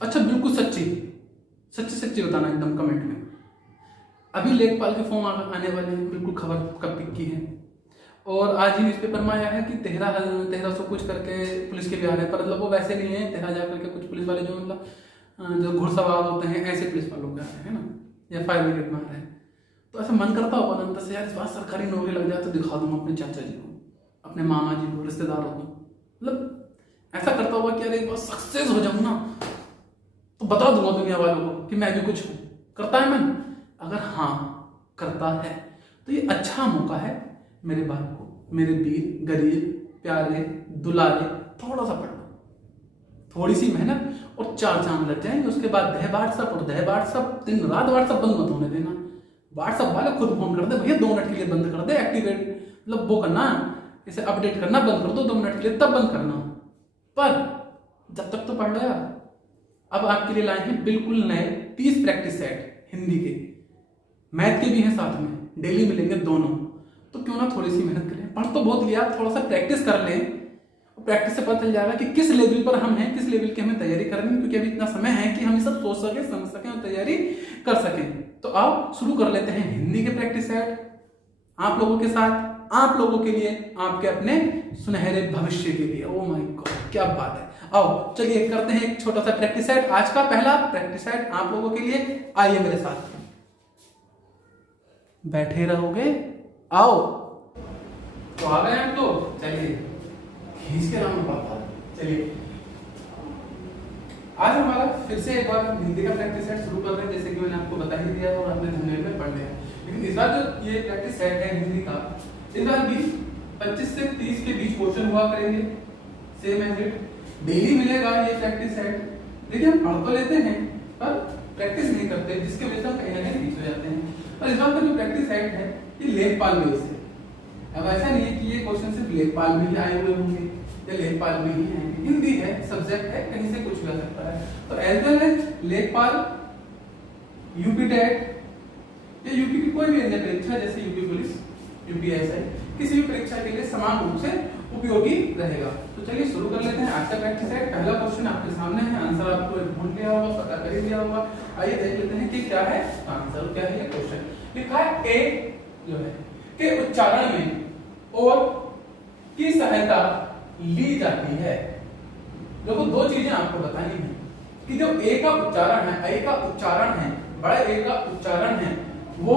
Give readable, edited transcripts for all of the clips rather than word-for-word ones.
अच्छा बिल्कुल सच्ची सच्ची सच्ची बताना एकदम कमेंट में। अभी लेखपाल के फॉर्म आने वाले हैं, बिल्कुल खबर कब पिक की है। और आज ही न्यूज़पेपर में आया है कि 1300 कुछ करके पुलिस के भी आ रहे हैं, पर मतलब वो वैसे नहीं है 13,000 करके, कुछ पुलिस वाले जो मतलब जो घुड़सवार होते हैं ऐसे पुलिस वालों के आ रहे हैं ना, या फायर ब्रिगेड में आ रहे हैं। तो ऐसा मन करता होगा अंदर से, यार इस बार सरकारी नौकरी लग जाए तो दिखा दूंगा अपने चाचा जी को, अपने मामा जी को, रिश्तेदारों को। मतलब ऐसा करता होगा कि यार एक बार सक्सेस हो जाऊँ ना तो बता दूंगा दुनिया वालों को कि मैं भी कुछ हूँ। करता है मन? अगर हाँ करता है तो ये अच्छा मौका है मेरे बाप को, मेरे वीर गरीब प्यारे दुलारे, थोड़ा सा पढ़ना, थोड़ी सी मेहनत और 4 चांद लग जाएंगे। उसके बाद दह व्हाट्सअप, और दह व्हाट्सअप दिन रात व्हाट्सअप बंद मत होने देना। व्हाट्सअप वाले खुद फोन कर दे, भैया 2 मिनट के लिए बंद कर दे, एक्टिवेट मतलब वो करना, इसे अपडेट करना बंद कर दो 2 मिनट के लिए, तब बंद करना। पर जब तक तो पढ़ लो यार। अब आपके लिए लाए हैं बिल्कुल नए 30 प्रैक्टिस सेट हिंदी के, मैथ के भी हैं साथ में, डेली मिलेंगे दोनों। तो क्यों ना थोड़ी सी मेहनत करें, पढ़ तो बहुत लिया, थोड़ा सा प्रैक्टिस कर लें। प्रैक्टिस से पता चल जाएगा कि किस लेवल पर हम हैं, किस लेवल की हमें तैयारी करनी है, क्योंकि अभी इतना समय है कि हम सब सोच सकें, समझ सकें और तैयारी कर सकें। तो आओ शुरू कर लेते हैं हिंदी के प्रैक्टिस सेट आप लोगों के साथ, आप लोगों के लिए, आपके अपने सुनहरे भविष्य के लिए। ओ माय गॉड क्या बात है। आओ चलिए करते हैं एक छोटा सा प्रैक्टिस सेट। आज का पहला प्रैक्टिस सेट आप लोगों के लिए, आइए मेरे साथ। बैठे रहोगे? आओ तो आ गए हम, तो चलिए खींच के नाम बात। चलिए आज हमारा फिर से एक बार हिंदी का प्रैक्टिस सेट शुरू कर रहे हैं, जैसे कि मैंने आपको बता ही दिया और आपने थंबनेल में पढ़ लिया। लेकिन इस बार जो ये प्रैक्टिस सेट है हिंदी का, इस बार भी 25 से 30 के बीच क्वेश्चन हुआ करेंगे, सेम एज इट डेली मिलेगा ये प्रैक्टिस सेट। देखिए हम पढ़ तो लेते हैं पर प्रैक्टिस नहीं करते, जिसके वजह से हम कहीं ना कहीं पीछे हो जाते हैं। और इस बार का जो प्रैक्टिस सेट है ये लेखपाल बेस है। अब ऐसा नहीं है कि ये क्वेश्चन सिर्फ लेखपाल में ही आए हुए होंगे या लेखपाल में ही आएंगे, हिंदी है, सब्जेक्ट है, कहीं से कुछ भी आ सकता है। तो एज वेल एज लेखपाल, यूपी टेट या यूपी की कोई भी अन्य परीक्षा जैसे यूपी पुलिस, यूपीएसआई, किसी भी परीक्षा के लिए समान रूप से उपयोगी रहेगा। तो चलिए शुरू कर लेते हैं आज का प्रैक्टिस सेट। पहला क्वेश्चन आपके सामने है, आंसर आपको ढूंढ लिया होगा, पता कर लिया होगा। आइए देख लेते हैं कि क्या है आंसर, क्या है ये क्वेश्चन। लिखा है ए जो है के उच्चारण में और की सहायता ली जाती है। देखो 2 चीजें आपको बतानी है कि जो ए का उच्चारण है, ए का उच्चारण है, बड़े ए का उच्चारण है, वो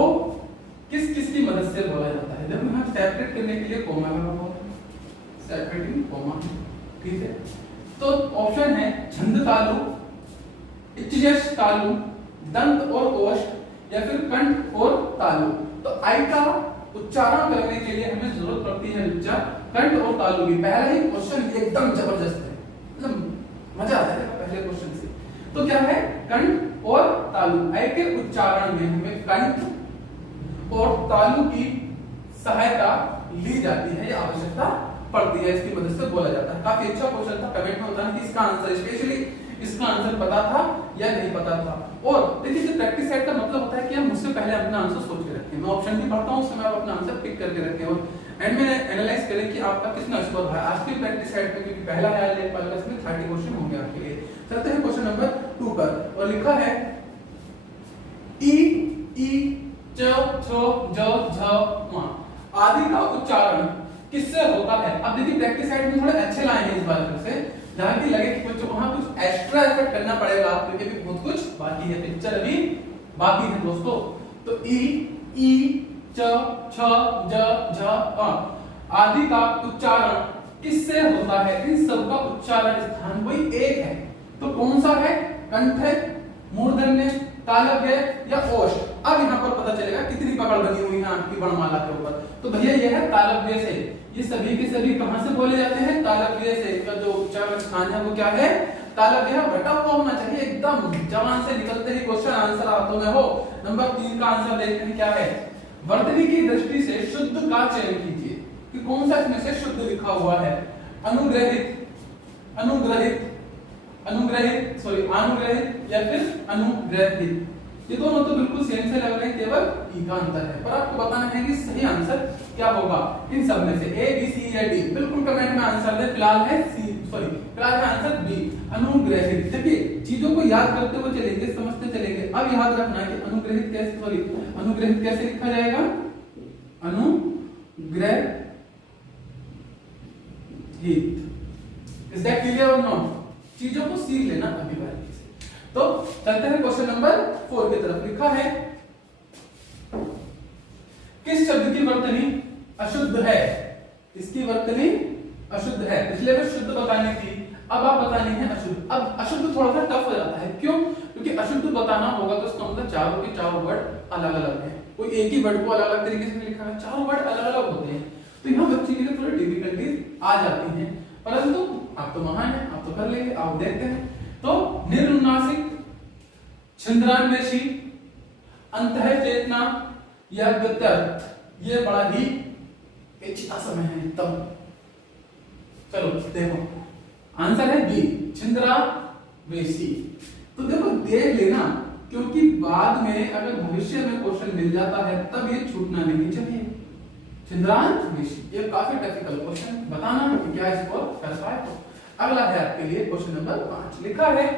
किस किस की मदद से बोला जाता है। देखो यहाँ सेपरेट करने के लिए कोमा लगा हुआ है, सेपरेटिंग कोमा, ठीक है। तो ऑप्शन है छंद तालु, इच्यश तालु, दंत और ओष्ठ, या फिर कंठ और तालु। तो आई का उच्चारण करने के लिए हमें जरूरत पड़ती है बच्चा कंठ और तालु की। पहला ही क्वेश्चन एकदम जबरदस्त है, मतलब मजा आता है पहले क्वेश्चन से। तो क्या है कंठ और तालु, आई के उच्चारण में हमें कंठ और तालु की सहायता ली जाती है या आवश्यकता पड़ती है, इसकी मदद से बोला जाता है। काफी अच्छा क्वेश्चन था, कमेंट में बताना कि इसका आंसर, स्पेशली इसका आंसर पता था या नहीं पता था। और देखिए जो प्रैक्टिस सेट का मतलब होता है कि हम मुझसे पहले अपना आंसर सोच के रखें, मैं ऑप्शन भी पढ़ता हूं उस समय आप अपना आंसर पिक करके रखें और एंड में एनालाइज करें कि आपका कितना स्कोर है आज की प्रैक्टिस सेट में, क्योंकि पहला है लेखपाल का, इसमें 30 क्वेश्चन होंगे आपके लिए। चलते हैं क्वेश्चन नंबर 2 पर, और लिखा है ई च छ ज झ म आदि का उच्चारण किससे होता है। अब देखिए प्रैक्टिस सेट में थोड़े अच्छे लाए हैं इस बार फिर से, जहां की लगे कि बच्चों वहां कुछ एक्स्ट्रा एफर्ट करना पड़ेगा, क्योंकि अभी बहुत कुछ बाकी है, पिक्चर अभी बाकी है दोस्तों। तो ई च छ ज झ अ आदि का उच्चारण किससे होता है, इन सब का उच्चारण स्थान कोई एक है, तो कौन सा है, कंठ, मूर्धन्य, तालव्य या ओष्ठ। अब यहाँ पर पता चलेगा कितनी पकड़ बनी हुई है आपकी वर्णमाला के ऊपर। तो भैया ये है तालव्य से, ये सभी के सभी कहां से बोले जाते हैं, तालव्य से। इसका जो उच्चारण स्थान है वो क्या है, तालव्य। रटा हुआ होना चाहिए एकदम, जवान से निकलते ही क्वेश्चन आंसर हाथों में हो। नंबर 3 का आंसर देखते हैं क्या है, वर्तनी की दृष्टि से शुद्ध का चयन कीजिए कि कौन सा इसमें से शुद्ध लिखा हुआ है। अनुग्रहित, अनुग्रहित, अनुग्रहित सॉरी अनुग्रहित या फिर अनुग्रहित, ये दोनों तो बिल्कुल सेम से लग रहे हैं, केवल ई का अंतर है। पर आपको बताना है कि सही आंसर क्या होगा इन सब में से, ए बी सी या डी। बिल्कुल कमेंट में आंसर दे, फिलहाल है सी, सॉरी फिलहाल है आंसर बी, अनुग्रहित। देखिए चीजों को याद करते हुए चलेंगे, समझते चलेंगे। अब याद रखना कि अनुग्रहित कैसे लिखा जाएगा, अनुग्रहित। इज दैट क्लियर और नॉट? चीजों को सीख लेना अभी बारीकी से। तो चलते हैं क्वेश्चन नंबर 4 की तरफ। लिखा है किस शब्द की वर्तनी अशुद्ध है? इसकी वर्तनी अशुद्ध है। पिछले में शुद्ध बताने की, अब आप बतानी है अशुद्ध। अब अशुद्ध थोड़ा सा टफ हो जाता है, क्यों? क्योंकि अशुद्ध बताना होगा तो उसका मतलब चारों के चारों वर्ड अलग अलग हैं। कोई एक ही वर्ड को अलग अलग तरीके से लिखा है, चारों वर्ड अलग अलग होते हैं, तो यहाँ बच्चे के लिए थोड़ी डिफिकल्टीज आ जाती हैं। परंतु आप तो महान हैं, आप तो कर लेंगे। आप देखते हैं तो निर्नुनासिक, छिंद्रान्वेषी, अंतः चेतना या गत्यर्थ, ये बड़ा ही पेचीदा समय है एकदम। चलो देखो, आंसर है बी, छिंद्रान्वेषी। तो देखो देख लेना, क्योंकि बाद में अगर भविष्य में क्वेश्चन मिल जाता है तब ये छूटना नहीं चाहिए। छिंद्रान्वेषी, ये काफी डिफिकल्ट क्वेश्चन, बताना कि क्या स्कोर कर पाए। तो अगला है आपके लिए क्वेश्चन नंबर 5। लिखा है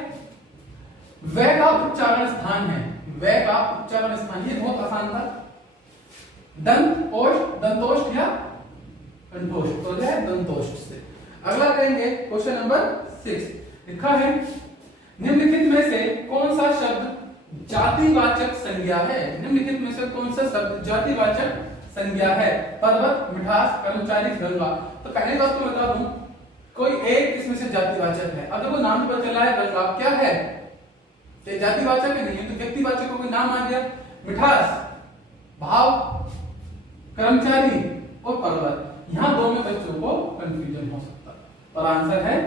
व का उच्चारण स्थान है। व का उच्चारण स्थान, ये बहुत आसान था। दंत ओष्ठ, दंतोष्ठ या कंठोष्ठ, तो है दंतोष्ठ से। अगला करेंगे क्वेश्चन नंबर 6। लिखा है निम्नलिखित में से कौन सा शब्द जातिवाचक संज्ञा है? निम्नलिखित में से कौन सा शब्द जातिवाचक संज्ञा है? पर्वत, मिठास, कर्मचारी, गंगा। तो पहली बात तो बता दूं, कोई एक इसमें से जातिवाचक है। अब देखो नाम पर चला है गंगा, क्या है? ये जातिवाचक है नहीं है, तो व्यक्तिवाचक को कोई नाम आ गया। मिठास, भाव, कर्मचारी और पर्वत, यहां दो में बच्चों को कंफ्यूजन हो सकता है। और आंसर है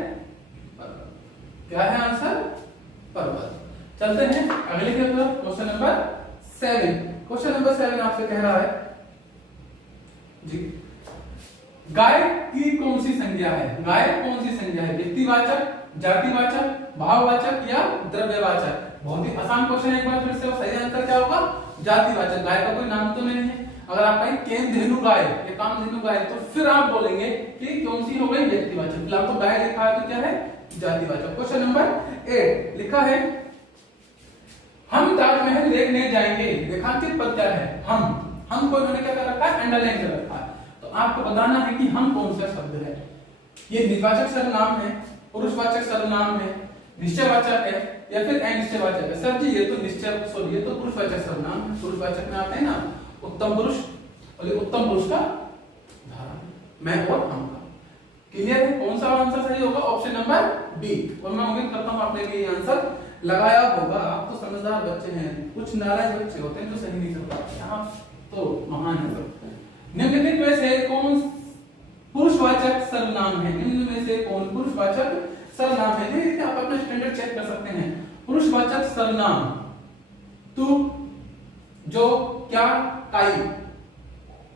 पर्वत। क्या है आंसर? पर्वत। चलते हैं अगले की तरफ, क्वेश्चन नंबर 7। क्वेश्चन नंबर 7 आपसे कह रहा है जी, गाय की कौन सी संज्ञा है? गाय कौन सी संज्ञा है? व्यक्तिवाचक, जातिवाचक, भाववाचक या द्रव्यवाचक? बहुत ही आसान क्वेश्चन है, एक बार फिर से। सही आंसर क्या होगा? जातिवाचक। गाय का कोई नाम तो नहीं है। अगर आप कहें केनधेनु गाय या कामधेनु गाय, तो फिर आप बोलेंगे कि कौन सी हो गई? व्यक्तिवाचक। फिलहाल तो गाय लिखा है तो क्या है? जातिवाचक। क्वेश्चन नंबर 8 लिखा है हम ताजमहल देखने जाएंगे। रेखांकित पद क्या है? हम को इन्होंने क्या कर रखा है? अंडरलाइन कर रखा है। तो आपको बताना है कि हम कौन सा शब्द है। ये निजवाचक सर्वनाम है, पुरुषवाचक सर्वनाम है, निश्चयवाचक है या फिर अनिश्चयवाचक है? सर जी ये तो ये तो पुरुषवाचक सर्वनाम है। पुरुषवाचक में आते हैं ना उत्तम पुरुष, और उत्तम पुरुष का धारा मैं और हम का। क्लियर है? कौन सा आंसर सही होगा? Option number B. और मैं उम्मीद करता हूं आपने भी ये आंसर लगाया होगा। आप तो समझदार बच्चे हैं, कुछ नाराज बच्चे होते हैं जो सही नहीं कर पाते। आप तो महान है सब। निम्नलिखित में से कौन पुरुषवाचक सर्वनाम है? निम्न में से कौन पुरुषवाचक सर्वनाम है? देखिए आप अपना स्टैंडर्ड चेक कर सकते हैं। पुरुषवाचक सर्वनाम तू, जो, क्या, काई।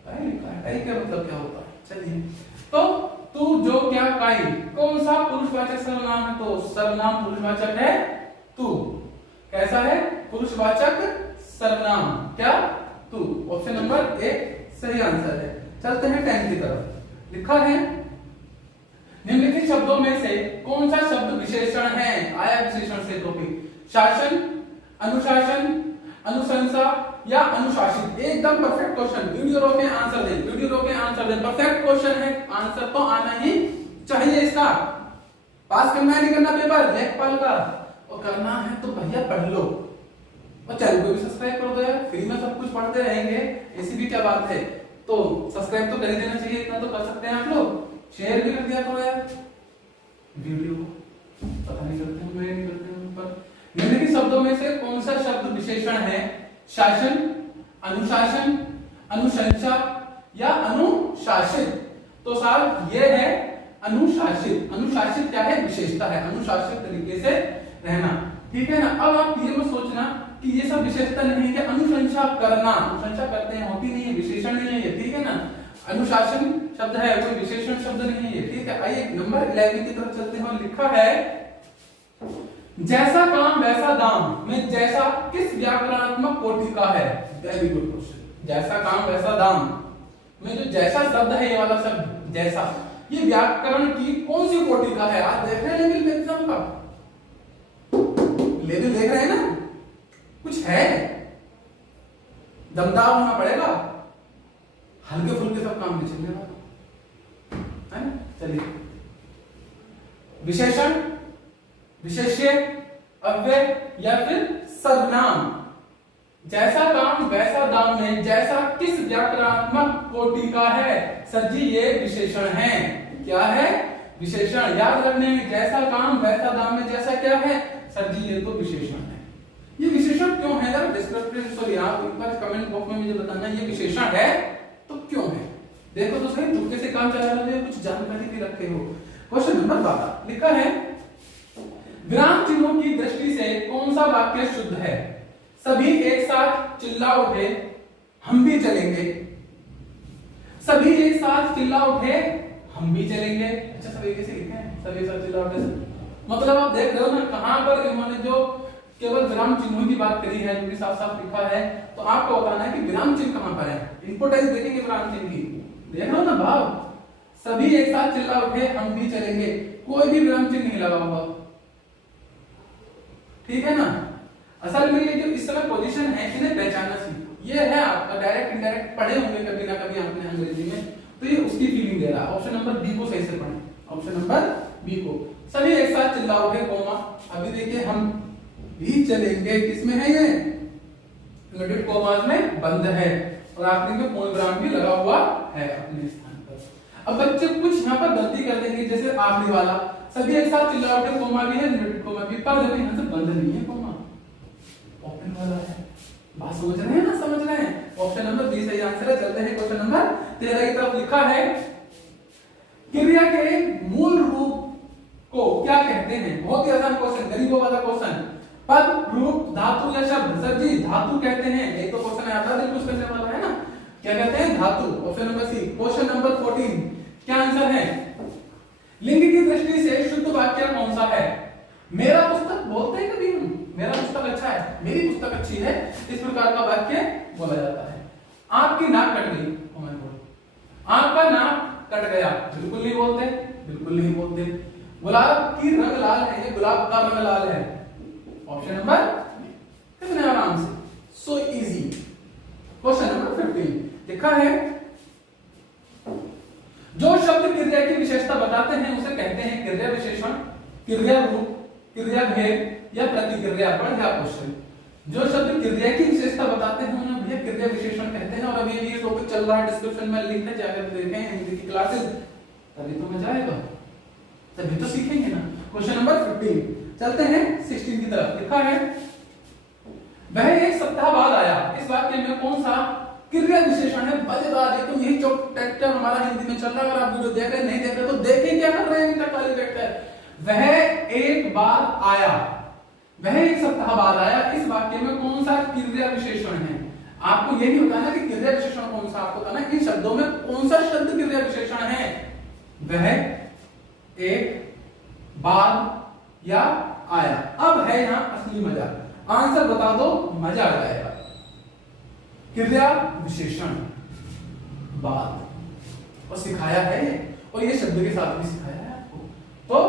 काई का मतलब क्या होता है? चलिए, तो तू, जो, क्या, काई कौन सा पुरुषवाचक सर्वनाम है? तो सर्वनाम पुरुषवाचक है तू। कैसा है? पुरुषवाचक सर्वनाम क्या? तू। ऑप्शन नंबर 1 सही आंसर है। चलते हैं 10 की तरफ। लिखा है निम्नलिखित शब्दों में से कौन सा शब्द विशेषण है? आया विशेषण से टॉपिक। शासन, अनुशासन, अनुशंसा या अनुशासित? एकदम परफेक्ट क्वेश्चन। वीडियो रोके आंसर दे, वीडियो रोके आंसर दे। परफेक्ट क्वेश्चन है, आंसर तो आना ही चाहिए इसका। पास करना है नहीं करना पेपर लेखपाल का, और करना है तो भैया पढ़ लो, और चैनल को भी सब्सक्राइब कर दो यार। फ्री में सब कुछ पढ़ते रहेंगे, ऐसी भी क्या बात है। तो सब्सक्राइब तो कर ही देना चाहिए, इतना तो कर सकते हैं आप लोग। शेयर भी कर दिया करो यार वीडियो को। पता नहीं करते हैं, मैं नहीं करते हूं। पर निम्नलिखित शब्दों में से कौन सा शब्द विशेषण है? शासन, अनुशासन, अनुशंसा या अनुशासित? तो साहब ये है अनुशासित। अनुशासित क्या है? विशेषता है, अनुशासित तरीके से रहना। ठीक है ना? अब आप ये मत सोचना कि ये सब विशेषता नहीं है कि अनुशंसा करना, अनुशंसा करते हैं, होती नहीं है, विशेषण नहीं है ये। ठीक है ना? अनुशासन शब्द है, कोई विशेषण शब्द नहीं है। ठीक है, आइए नंबर 11 की तरफ चलते हैं। लिखा है जैसा काम वैसा दाम में जैसा किस व्याकरणात्मक कोटि का है? Very good question. जैसा काम वैसा दाम में जो जैसा शब्द है, ये वाला शब्द जैसा, ये व्याकरण की कौन सी कोटि का है? आज देख रहे हैं लेवल एग्जाम का लेवल देख रहे हैं ना, कुछ है, दमदार होना पड़ेगा, हल्के फुल्के सब काम नहीं चलने वाला है ना। चलिए, विशेषण, विशेष्य, अव्यय या फिर सर्वनाम। जैसा काम वैसा दाम में, जैसा किस व्याकरणात्मक कोटि का है। सर जी ये विशेषण है। क्या है? विशेषण। याद रखने में, जैसा काम वैसा दाम में, जैसा क्या है? सर जी ये तो विशेषण है। ये विशेषण क्यों है? जरा डिस्क्रिप्टिव सॉरी आप एक बार कमेंट बॉक्स में मुझे बताना, ये विशेषण है तो क्यों है। देखो तो सही, तुक्के से काम चला रहे हो, कुछ जानकारी भी रखे हो। क्वेश्चन नंबर 12 लिखा है, विराम चिन्हों की दृष्टि से कौन सा वाक्य शुद्ध है? सभी एक साथ चिल्ला उठे, हम भी चलेंगे। सभी एक साथ चिल्ला उठे, हम भी चलेंगे। अच्छा, सभी कैसे लिखे हैं? सभी एक साथ चिल्ला उठे, मतलब आप देख रहे हो ना कहां पर इन्होंने जो केवल विराम चिन्हों की बात करी है, जो कि साफ साफ लिखा है, तो आपको बताना है कि विराम चिन्ह कहां पर है। इंपोर्टेंस देखेंगे विराम चिन्ह की, देख लो ना भाव। सभी एक साथ चिल्ला उठे, हम भी चलेंगे, कोई भी विराम चिन्ह नहीं लगा हुआ, ठीक है ना। असल में ये जो इस समय पोजीशन है, इन्हें पहचानना सीखो। ये है आपका डायरेक्ट इंडायरेक्ट पढ़े होंगे कभी ना कभी आपने अंग्रेजी में, तो ये उसकी फीलिंग दे रहा है। ऑप्शन नंबर बी को सही से पढ़ें, ऑप्शन नंबर बी को। सभी एक साथ चिल्ला उठे, कोमा, अभी देखिए हम भी चलेंगे, किसमें है ये? इन्वर्टेड कॉमास में बंद है, और आखिरी में पूर्ण विराम भी लगा हुआ है अपने स्थान पर। अब बच्चे कुछ यहाँ पर गलती कर देंगे, जैसे आखिरी वाला, सभी एक साथ चिल्ला उठे, कोमा भी है, इन्वर्टेड कॉमा भी, पर देखो यहाँ से बंद नहीं है कोमा, ओपन वाला है। बात समझ रहे हैं ना? समझ रहे हैं? ऑप्शन नंबर बी सही आंसर है। चलते हैं क्वेश्चन नंबर 13 की तरफ। लिखा है, क्रिया के मूल रूप को क्या कहते हैं? बहुत ही आसान क्वेश्चन, गरीबों वाला क्वेश्चन। पद, रूप, धातु या शब्द? सर जी धातु कहते हैं, एक तो क्वेश्चन आता है कुछ करने वाला है ना, क्या कहते हैं? धातु। Option number C. Question number 14 क्या आंसर है? लिंग की दृष्टि से शुद्ध वाक्य कौन सा है? मेरा पुस्तक बोलते हैं कभी हम, मेरा पुस्तक अच्छा है, मेरी पुस्तक अच्छी है, इस प्रकार का वाक्य बोला जाता है। आपकी नाक कट गई, आपका नाक कट गया, बिल्कुल नहीं बोलते, बिल्कुल नहीं बोलते। गुलाब की रंग लाल है, ये गुलाब का रंग लाल है। ऑप्शन नंबर कितने आराम से, सो इजी। क्वेश्चन नंबर 15 लिखा है, जो शब्द क्रिया की विशेषता बताते हैं उसे कहते हैं क्रिया विशेषण, क्रिया रूप, क्रिया भेद या प्रतिक्रिया। बढ़िया क्वेश्चन। जो शब्द क्रिया की विशेषता बताते हैं उन्हें भैया क्रिया विशेषण कहते हैं। और अभी ये टॉपिक चल रहा है, डिस्क्रिप्शन में लिंक है, जाकर देखें हिंदी की क्लासेस, तभी तो मजा आएगा, तभी तो सीखेंगे ना। क्वेश्चन नंबर 15 चलते हैं 16 की तरफ। लिखा है, वह एक सप्ताह बाद आया, इस वाक्य में कौन सा क्रिया विशेषण है? मजेदार, ये तो यही चैप्टर हमारा हिंदी में चल रहा है। अगर आप वीडियो देख रहे नहीं देख रहे तो देखें क्या कर रहे हैं, काली चैप्टर। वह एक बार आया, वह एक सप्ताह बाद आया, इस वाक्य में कौन सा क्रिया विशेषण है? आपको यही बताना कि क्रिया विशेषण कौन सा, आपको बताना इन शब्दों में कौन सा शब्द क्रिया विशेषण है। वह एक बार या आया। अब है यहां असली मजा, आंसर बता दो, मजा आ जाएगा। क्रिया विशेषण बाद, और सिखाया है ये, और ये शब्द के साथ भी सिखाया है आपको। तो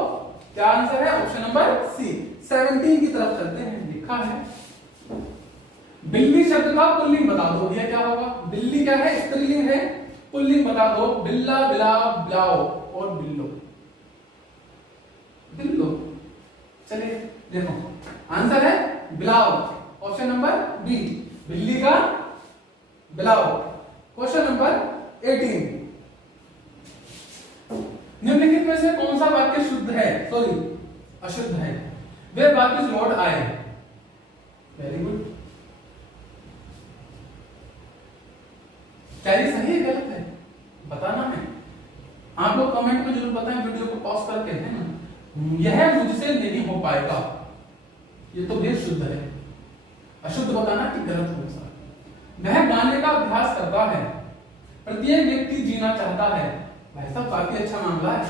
क्या आंसर है? ऑप्शन नंबर सी। 17 की तरफ चलते हैं। लिखा है, बिल्ली शब्द का पुल्लिंग बता दो। भैया क्या होगा? बिल्ली क्या है? स्त्रीलिंग है, पुल्लिंग बता दो। बिल्ला, बिला, बिलाओ और बिल्लो, बिल्लो। चलिए देखो, आंसर है बिलाओ, ऑप्शन नंबर बी, बिल्ली का बिलाओ। क्वेश्चन नंबर 18, निम्नलिखित में से कौन सा वाक्य शुद्ध है, सॉरी अशुद्ध है? वे वापिस लौट आए। Very good. क्या ये सही है गलत है? बताना है आप लोग, कमेंट में जरूर बताएं, वीडियो को पॉज करके, है ना। यह मुझसे नहीं हो पाएगा, ये तो बेहद शुद्ध है। अशुद्ध बताना कि गलत हो सा। वह गाने का अभ्यास करता है, प्रत्येक व्यक्ति जीना चाहता है। भाई साहब काफी अच्छा मामला है,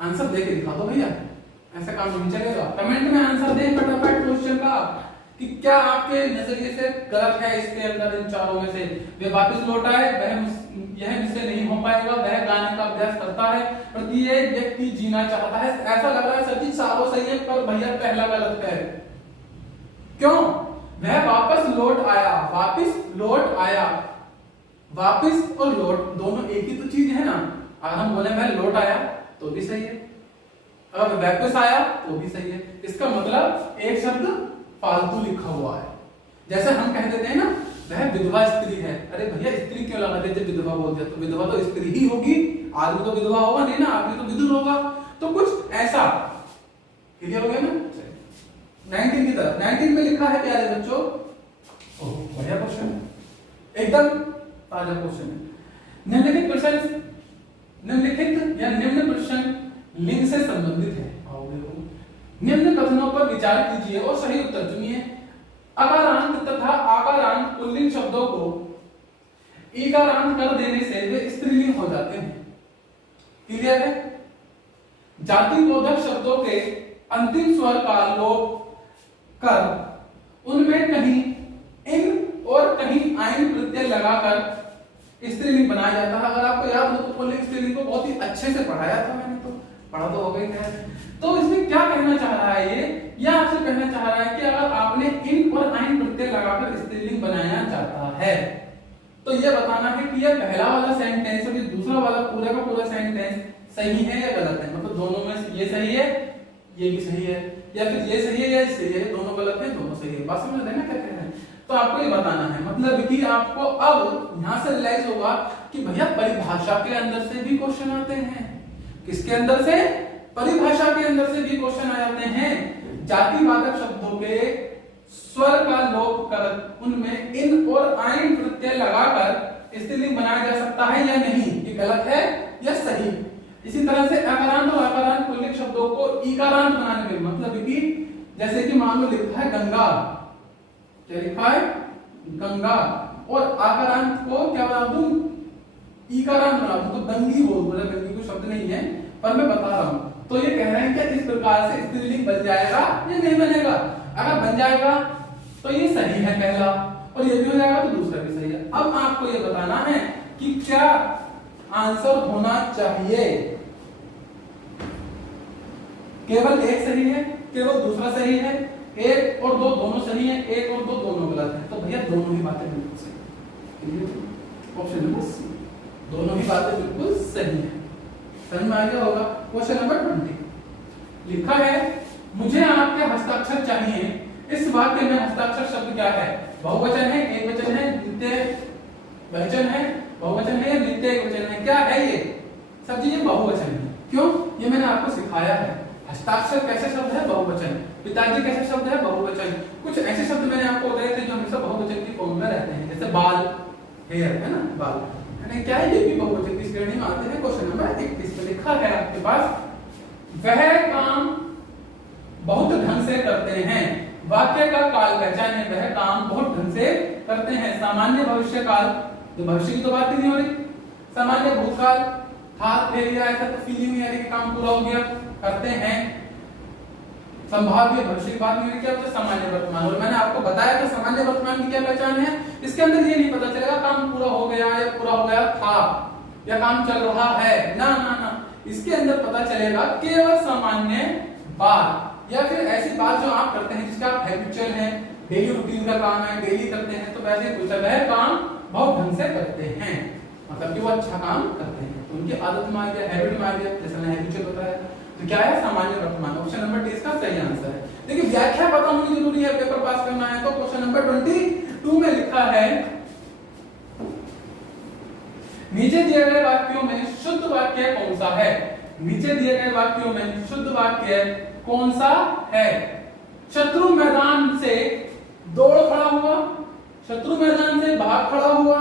आंसर दे के दिखा दो भैया, ऐसा काम नहीं चलेगा। कमेंट में आंसर दे फटाफट क्वेश्चन का कि क्या आपके नजरिए से गलत है इसके अंदर, इन चारों में से। वे वापस लौट आए, यह मुझसे नहीं हो पाएगा, वह गाने का अभ्यास करता है, प्रत्येक व्यक्ति जीना चाहता है। ऐसा लग रहा है सर जी चारों सही है, पर भैया पहला गलत है। क्यों? वह वापस लौट आया, वापस लौट आया। वापस और लौट दोनों एक ही तो चीज है ना। अगर हम बोले वह लौट आया तो भी सही है, अगर वापस आया तो भी सही है। इसका मतलब एक शब्द फालतू लिखा हुआ है। जैसे हम कह देते हैं ना वह विधवा स्त्री है, अरे भैया स्त्री क्यों लगा देते, विधवा बोलते तो विधवा तो स्त्री ही होगी, आदमी तो विधवा होगा नहीं ना, आदमी तो विधुर होगा। तो कुछ ऐसा क्लियर हो गया ना। 19 की तरफ 19 में लिखा है प्यारे बच्चों, बढ़िया क्वेश्चन, एकदम ताजा क्वेश्चन है। निम्नलिखित प्रश्न, निम्नलिखित या निम्न प्रश्न लिंग से संबंधित है। निम्न कथनों पर विचार कीजिए और सही उत्तर चुनिए। अकारांत तथा आकारांत पुल्लिंग शब्दों को ईकारांत कर देने से वे स्त्रीलिंग हो जाते हैं। क्लियर है? जाति बोधक शब्दों के अंतिम स्वर का लोप कर उनमें कहीं इन और कहीं आइन प्रत्यय लगाकर स्त्रीलिंग बनाया जाता है। अगर आपको याद हो तो पुल्लिंग स्त्रीलिंग को बहुत ही अच्छे से पढ़ाया था मैंने, तो पढ़ा तो हो गई है। तो इसमें क्या कहना चाह रहा है ये आपसे कहना चाह रहा है कि अगर आपने इन और आइन प्रत्यय लगाकर स्त्रीलिंग बनाया जाता है तो ये बताना है कि ये पहला वाला सेंटेंस और ये दूसरा वाला पूरा का पूरा सेंटेंस सही है या गलत है। मतलब दोनों में ये सही है, ये भी सही है, या फिर ये सही है या सही है, दोनों गलत है, दोनों सही है। बात समझ रहे हैं ना क्या कह रहे हैं? तो आपको ये बताना है, मतलब कि आपको अब यहां से रियलाइज होगा कि भैया परिभाषा के अंदर से भी क्वेश्चन आते हैं। किसके अंदर से? परिभाषा के अंदर से भी क्वेश्चन आ जाते हैं। जातिवाचक शब्दों के स्वर का लोप कर उनमें इन और आइन प्रत्यय लगाकर स्त्रीलिंग बनाया जा सकता है या नहीं, ये गलत है या सही। इसी तरह से अकारांत और आकारांत पुल्लिंग शब्दों को ईकारांत बनाने में, मतलब कि जैसे कि मान लो लिखा है गंगा, क्या लिखा है? गंगा, और आकारांत को क्या बना दूं? ईकारांत बना दूं, तो गंगी बोल बोला, गंगी कोई शब्द नहीं है पर मैं बता रहा हूं। तो ये कह रहे हैं कि इस प्रकार से स्त्रीलिंग बन जाएगा या नहीं बनेगा। अगर बन जाएगा तो ये सही है पहला, और ये भी हो जाएगा तो दूसरा भी सही है। अब आपको ये बताना है कि क्या आंसर होना चाहिए। केवल एक सही है, केवल दूसरा सही है, एक और दो दोनों सही है, एक और दो दोनों गलत है। तो भैया दोनों ही बातें बिल्कुल सही, ऑप्शन नंबर सी, दोनों ही बातें बिल्कुल सही है। समझ में आ गया होगा। क्वेश्चन नंबर 20 लिखा है, मुझे आपके हस्ताक्षर चाहिए। इस वाक्य में हस्ताक्षर शब्द क्या है? बहुवचन है, एकवचन है, द्वितीय वचन है, बहुवचन है या द्वितीय एकवचन है? क्या है ये? सब चीजें बहुवचन है। क्यों? ये मैंने आपको सिखाया है। हस्ताक्षर कैसे शब्द है? बहुवचन। पिताजी कैसे शब्द है? बहुवचन। कुछ ऐसे शब्द मैंने आपको बताए थे जो हमेशा बहुवचन की फॉर्म में रहते हैं, जैसे बाल, हेयर, है ना, बाल, यानी क्या है, ये भी बहुवचन की श्रेणी में आते हैं। क्वेश्चन नंबर 21 में लिखा है आपके पास, वह काम बहुत ढंग से करते हैं। वाक्य का काल पहचाने, वह काम बहुत ढंग से करते हैं। सामान्य भविष्य काल, तो भविष्य की तो बात ही नहीं हो रही। सामान्य भूतकाल, हाथ फेर लिया, ऐसा तो फीलिंग यानी कि काम पूरा हो गया, करते हैं। संभाव्य भविष्य की बात नहीं हो रही, क्या होता है? सामान्य वर्तमान। और मैंने आपको बताया था सामान्य वर्तमान की क्या पहचान है। इसके अंदर ये नहीं पता चलेगा काम पूरा हो गया या पूरा हो गया था या काम चल रहा है, ना ना ना। इसके अंदर पता चलेगा केवल सामान्य बात या फिर ऐसी बात जो आप करते हैं, जिसका आप हैबिचुअल है, डेली रूटीन का काम है, डेली करते हैं, तो वैसे कुछ वह काम बहुत ढंग से करते हैं, मतलब कि वो अच्छा काम करते हैं, तो उनकी आदत में आ गया, हैबिट में आ गया, जैसे मैंने हैबिचुअल बताया। तो क्या है? सामान्य वर्तमान। ऑप्शन नंबर डी इसका सही आंसर है। देखिए व्याख्या पता होनी जरूरी है, पेपर पास करना है। तो क्वेश्चन नंबर 22 में लिखा है, नीचे दिए गए वाक्यों में शुद्ध वाक्य कौन सा है? नीचे दिए गए वाक्यों में शुद्ध वाक्य कौन सा है? शत्रु मैदान से दौड़ खड़ा हुआ, शत्रु मैदान से भाग खड़ा हुआ,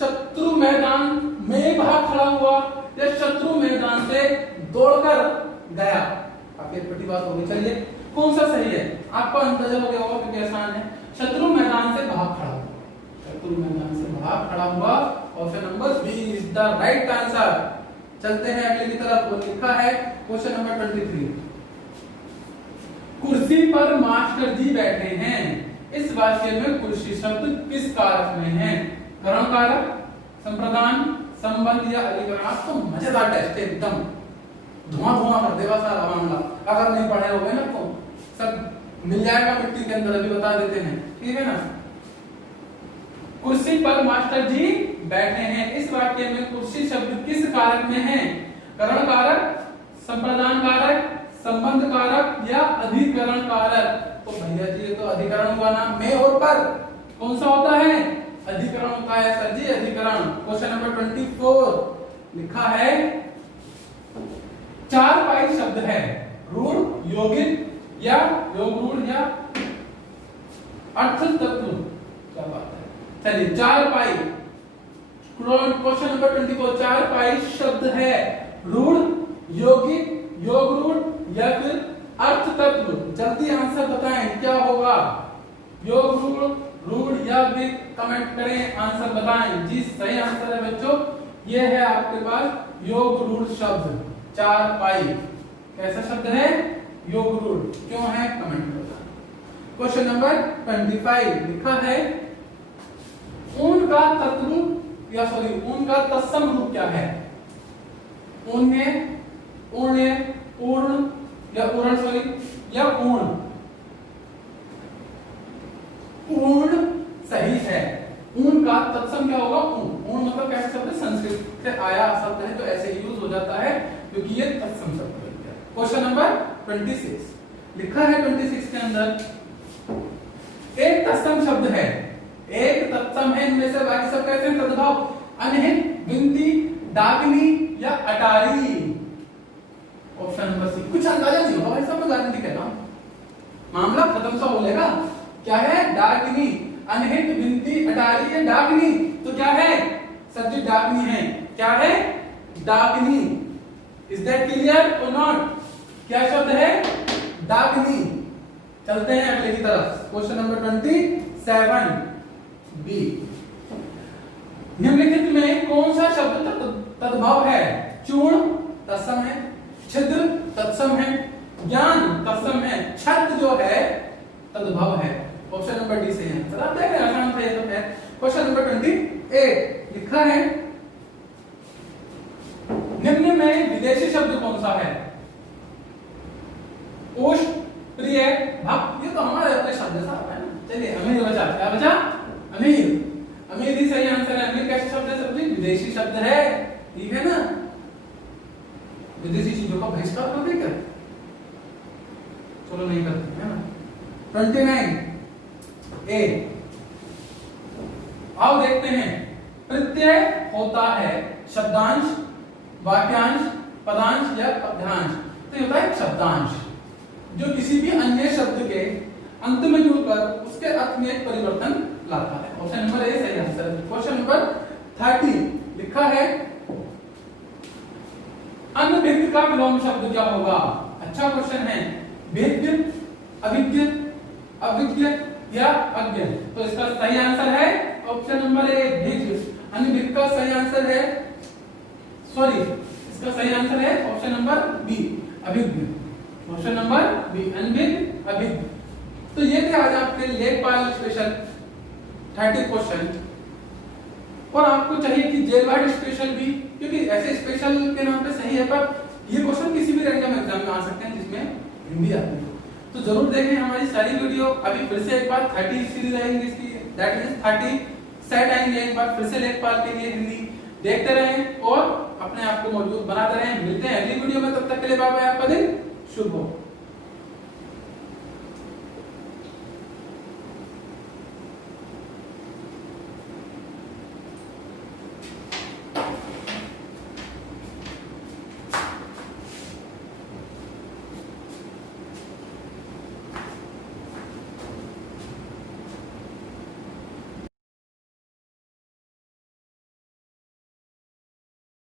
शत्रु मैदान में भाग खड़ा हुआ, या शत्रु मैदान से दौड़कर गया। काफी छोटी बात होगी। चलिए कौन सा सही है? आपको अंदाजा हो गया होगा क्योंकि आसान है। शत्रु मैदान से भाग खड़ा हुआ, शत्रु मैदान से भाग खड़ा हुआ। Option number B is the right answer. चलते हैं अगले की तरफ। वो लिखा है क्वेश्चन नंबर 23, कुर्सी पर मास्टर जी बैठे हैं। इस वाक्य में कुर्सी शब्द किस कारक में है? करण कारक, संप्रदान, संबंध या अधिकरण? तो मजेदार टेस्ट है, एकदम धुआं धुआं कर देगा सारा मामला। अगर नहीं पढ़े होगे ना तो सब मिल जाएगा मिट्टी के अंदर, अभी बता देते हैं, ठीक है ना। कुर्सी पर मास्टर जी बैठे हैं, इस वाक्य में कुर्सी शब्द किस कारक में है? करण कारक, संप्रदान कारक, संबंध कारक या अधिकरण कारक? तो भैया जी ये तो अधिकरण हुआ ना, में और पर कौन सा होता है? अधिकरण होता है सर जी, अधिकरण। क्वेश्चन नंबर 24 लिखा है, चार पाई शब्द है, रूढ़, यौगिक या योग रूढ़ या अर्थ तत्व, क्या बात है। चलिए चार पाई, क्वेश्चन नंबर 24, चार पाई शब्द है, रूढ़, यौगिक, योग रूढ़ या फिर अर्थ तत्व। जल्दी आंसर बताएं क्या होगा? योग रूढ़, रूढ़ या फिर कमेंट करें, आंसर बताएं। जी सही आंसर है बच्चों, ये है आपके पास योग रूढ़ शब्द, चार पाई। कैसा शब्द है? योग रूढ़। क्यों है? कमेंट बताएं। क्वेश्चन नंबर 25 लिखा है, ऊन का तत्रूप या सॉरी ऊन का तत्सम रूप क्या है? ऊन्य, ऊर्ण्य, पूर्ण या पूर्ण सॉरी या पूर्ण? पूर्ण सही है। ऊन का तत्सम क्या होगा? ऊन। ऊन मतलब कैसा शब्द है? संस्कृत से आया शब्द है, तो ऐसे यूज हो जाता है क्योंकि ये तत्सम शब्द है। क्वेश्चन नंबर 26 लिखा है, 26 के अंदर एक तत्सम शब्द है, एक तत्सम है, इनमें से बाकी सब कैसे हैं? तद्भव, अनहित, विनती, डाकिनी या अटारी? ऑप्शन नंबर सी। कुछ अंदाजा नहीं होगा भाई साहब, मैं गारंटी कहता हूं, मामला खत्म सा हो जाएगा। क्या है? डाकिनी, अनहित, विनती, अटारी या डाकिनी? तो क्या है सर जी? डाकिनी है। क्या है? डाकिनी। इज दैट क्लियर और नॉट? क्या शब्द है? डाकिनी। चलते हैं अगले की तरफ। क्वेश्चन नंबर 27 बी, निम्नलिखित में कौन सा शब्द तद्भव है? चूर्ण तत्सम है, छिद्र तत्सम है, ज्ञान तत्सम है, छद जो है तद्भव है। ऑप्शन नंबर डी से आंसर। आप देख रहे हैं आसान था ये तो है। क्वेश्चन नंबर 28 लिखा है, निम्न में विदेशी शब्द कौन सा है? उष्ण, प्रिय, भक्त, ये तो हमारे अपने शब्द जैसा है ना। चलिए अमीर बचा, क्या बचा? अमीर। अमीर ही सही आंसर है। अमीर कैसा शब्द है सर जी? विदेशी शब्द है, ठीक है ना। विदेशी चीजों का बहिष्कार करते क्या? चलो नहीं करते है ना। 29 ए, आओ देखते हैं। प्रत्यय होता है शब्दांश, वाक्यांश, पदांश या पद्यांश। तो ये होता है शब्दांश, जो किसी भी अन्य शब्द के अंत में जुड़कर उसके अर्थ में एक परिवर्तन लाता है। ऑप्शन नंबर ए सही आंसर है। क्वेश्चन नंबर 30 लिखा है, अनभिज्ञ का विलोम शब्द क्या होगा? अच्छा क्वेश्चन है। भिज्ञ, अभिज्ञ, अभिज्ञ या अज्ञ? तो इसका सही आंसर है ऑप्शन नंबर ए, भिज्ञ। अनभिज्ञ का सही आंसर है, सॉरी इसका सही आंसर है ऑप्शन नंबर बी, अभिज्ञ। ऑप्शन नंबर बी, अनभिज्ञ, अभिज्ञ। तो ये थे आज आपके लेखपाल स्पेशल 30 क्वेश्चन। और आपको चाहिए कि जेलवाइड स्पेशल भी, क्योंकि ऐसे स्पेशल के नाम पे सही है, पर ये क्वेश्चन किसी भी रैंडम एग्जाम में आ सकते हैं जिसमें हिंदी आती है। तो जरूर देखें हमारी सारी वीडियो। अभी फिर से एक बार 30 सीरीज आएंगे इसकी, दैट मींस 30 सेट आएंगे एक बार फिर से लेखपाल के लिए हिंदी। देखते रहें और अपने आप को मौजूद बनाते रहें। मिलते हैं अगली वीडियो में, तब तक के लिए बाय बाय। आपका दिन शुभ हो।